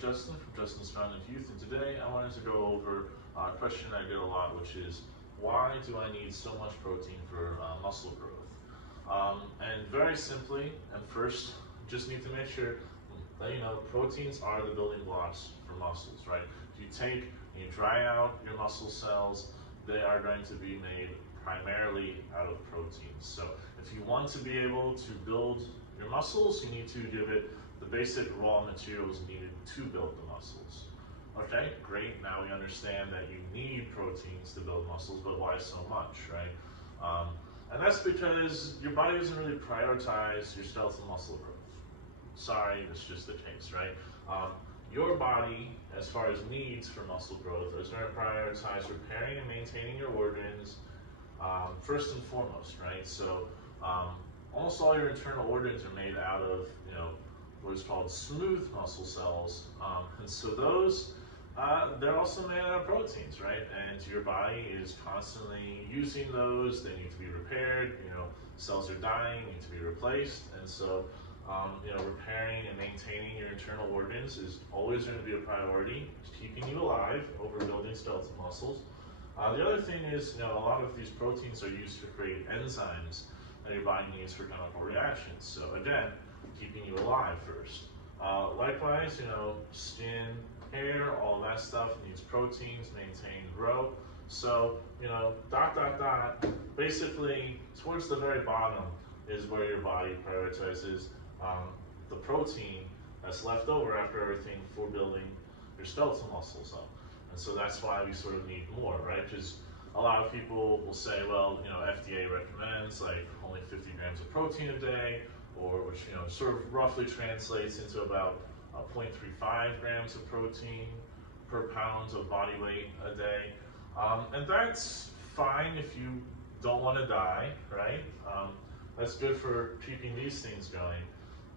Justin from Justin's Founded Youth, and today I wanted to go over a question I get a lot, which is, why do I need so much protein for muscle growth? And very simply, and first, just need to make sure that you know proteins are the building blocks for muscles, right? If you take and you dry out your muscle cells, they are going to be made primarily out of proteins. So if you want to be able to build your muscles, you need to give it the basic raw materials needed to build the muscles. Okay, great. Now we understand that you need proteins to build muscles, but why so much, right? And that's because your body doesn't really prioritize your skeletal muscle growth. Sorry, that's just the case, right? Your body, as far as needs for muscle growth, is going to prioritize repairing and maintaining your organs first and foremost, right? So almost all your internal organs are made out of, what is called smooth muscle cells, and so those, they're also made out of proteins, right? And your body is constantly using those. They need to be repaired. Cells are dying, need to be replaced, and so repairing and maintaining your internal organs is always going to be a priority. It's keeping you alive over building skeletal muscles. The other thing is, a lot of these proteins are used to create enzymes that your body needs for chemical reactions. So again, keeping you alive first. Likewise, skin, hair, all that stuff needs proteins, maintain, grow. So, basically, towards the very bottom is where your body prioritizes the protein that's left over after everything for building your skeletal muscles up. And so that's why we sort of need more, right? Because a lot of people will say, well, FDA recommends like only 50 grams of protein a day, or which sort of roughly translates into about 0.35 grams of protein per pound of body weight a day. And that's fine if you don't want to die, right? That's good for keeping these things going,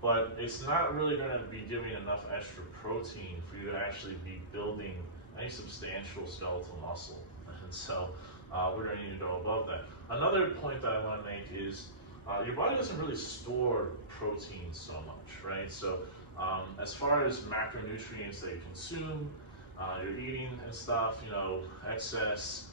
but it's not really going to be giving enough extra protein for you to actually be building any substantial skeletal muscle. And so we're going to need to go above that. Another point that I want to make is your body doesn't really store protein so much, right? So as far as macronutrients that you consume, you're eating and stuff, excess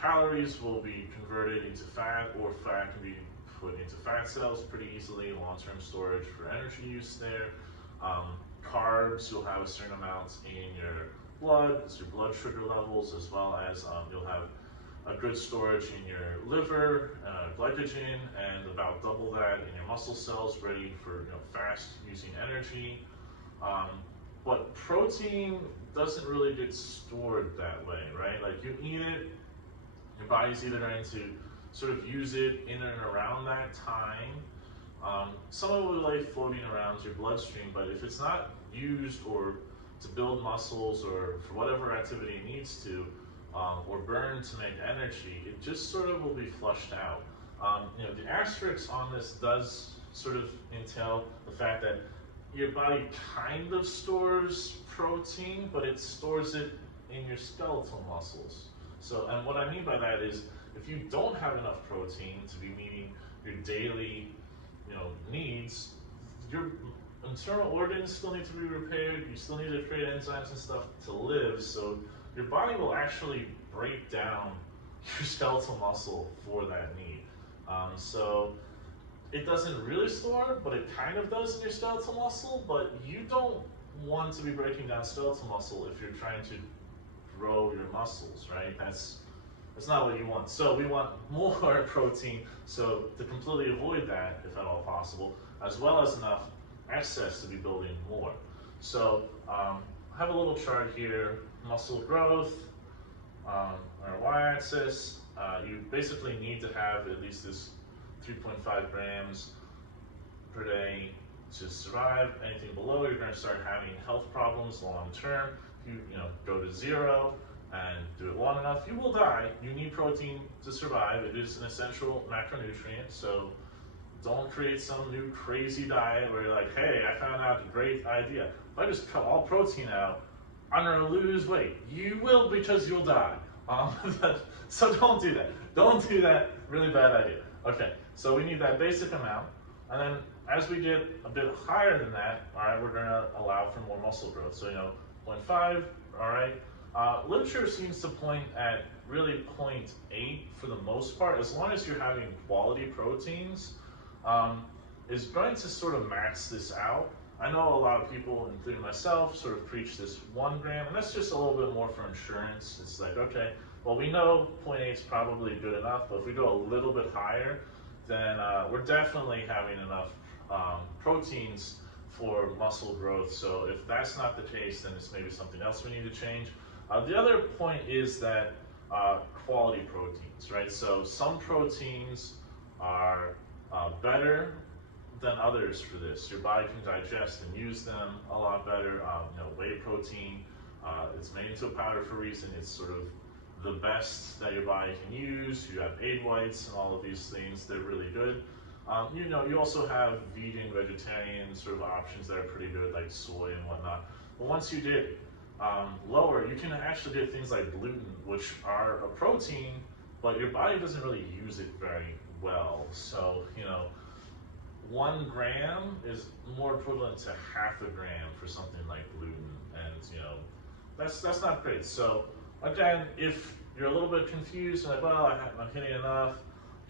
calories will be converted into fat, or fat can be put into fat cells pretty easily, long-term storage for energy use there. Carbs, you'll have a certain amount in your blood, it's your blood sugar levels, as well as you'll have a good storage in your liver, glycogen, and about double that in your muscle cells, ready for fast using energy. But protein doesn't really get stored that way, right? Like you eat it, your body's either going to sort of use it in and around that time. Some of it will lay floating around your bloodstream, but if it's not used or to build muscles or for whatever activity it needs to, or burn to make energy, it just sort of will be flushed out. The asterisk on this does sort of entail the fact that your body kind of stores protein, but it stores it in your skeletal muscles. So, and what I mean by that is, if you don't have enough protein to be meeting your daily, needs, your internal organs still need to be repaired. You still need to create enzymes and stuff to live. So your body will actually break down your skeletal muscle for that need. So it doesn't really store, but it kind of does in your skeletal muscle. But you don't want to be breaking down skeletal muscle if you're trying to grow your muscles, right? That's not what you want. So we want more protein, so to completely avoid that, if at all possible, as well as enough excess to be building more. So I have a little chart here, muscle growth, our y-axis. You basically need to have at least this 3.5 grams per day to survive. Anything below, you're going to start having health problems long term. If you go to 0 and do it long enough, you will die. You need protein to survive. It is an essential macronutrient, so don't create some new crazy diet where you're like, hey, I found out a great idea. If I just cut all protein out, I'm gonna lose weight. You will, because you'll die. So don't do that. Don't do that, really bad idea. Okay, so we need that basic amount, and then as we get a bit higher than that, all right, we're gonna allow for more muscle growth. So 0.5, all right. Literature seems to point at really 0.8 for the most part, as long as you're having quality proteins, is going to sort of max this out. I know a lot of people, including myself, sort of preach this 1 gram, and that's just a little bit more for insurance. It's like, okay, well, we know 0.8 is probably good enough, but if we go a little bit higher, then we're definitely having enough proteins for muscle growth. So if that's not the case, then it's maybe something else we need to change. The other point is that quality proteins, right? So some proteins are better than others for this. Your body can digest and use them a lot better. Whey protein, it's made into a powder for a reason. It's sort of the best that your body can use. You have egg whites and all of these things. They're really good. You also have vegan, vegetarian sort of options that are pretty good, like soy and whatnot. But once you get lower, you can actually get things like gluten, which are a protein, but your body doesn't really use it very well. So, 1 gram is more equivalent to half a gram for something like gluten, and that's not great. So again, if you're a little bit confused, like, well, I'm hitting enough,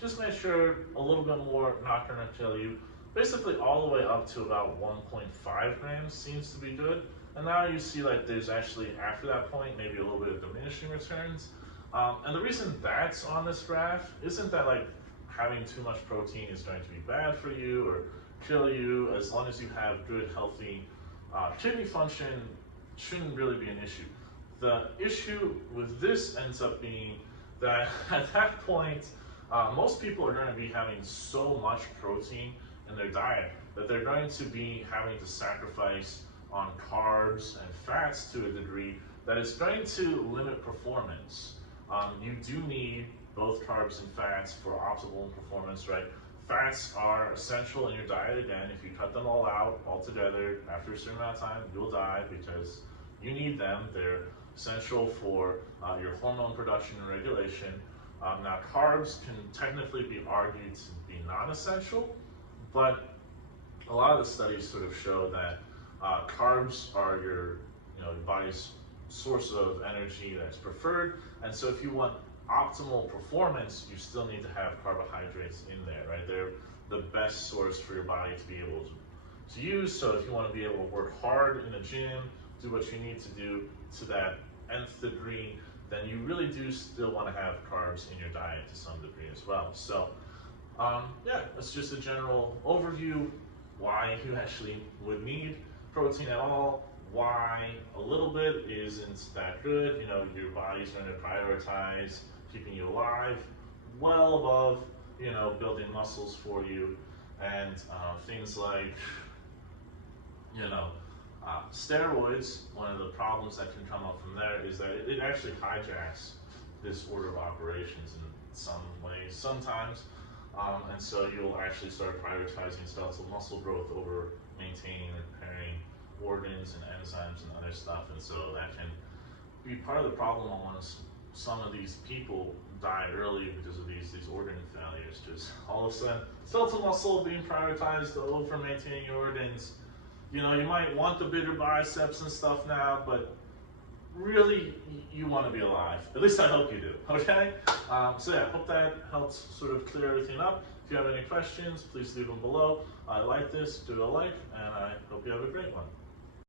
just make sure a little bit more, not going to kill you. Basically all the way up to about 1.5 grams seems to be good. And now you see like there's actually, after that point, maybe a little bit of diminishing returns. And the reason that's on this graph isn't that like having too much protein is going to be bad for you or kill you. As long as you have good, healthy kidney function, shouldn't really be an issue. The issue with this ends up being that at that point, most people are going to be having so much protein in their diet that they're going to be having to sacrifice on carbs and fats to a degree that is going to limit performance. You do need both carbs and fats for optimal performance, right? Fats are essential in your diet. Again, if you cut them all out altogether, after a certain amount of time, you'll die because you need them. They're essential for your hormone production and regulation. Now, carbs can technically be argued to be non-essential, but a lot of the studies sort of show that carbs are your body's source of energy that's preferred, and so if you want optimal performance, you still need to have carbohydrates in there, right? They're the best source for your body to be able to use. So if you want to be able to work hard in the gym, do what you need to do to that nth degree, then you really do still want to have carbs in your diet to some degree as well. So yeah, it's just a general overview why you actually would need protein at all, why a little bit isn't that good. Your body's going to prioritize keeping you alive well above building muscles for you, and things like steroids. One of the problems that can come up from there is that it actually hijacks this order of operations in some ways sometimes, and so you'll actually start prioritizing skeletal muscle growth over maintaining and repairing organs and enzymes and other stuff, and so that can be part of the problem on some of these people die early because of these organ failures. Just all of a sudden, skeletal muscle being prioritized over maintaining your organs. You might want the bigger biceps and stuff now, but really, you want to be alive. At least I hope you do, okay? So yeah, hope that helps sort of clear everything up. If you have any questions, please leave them below. I like this, do a like, and I hope you have a great one.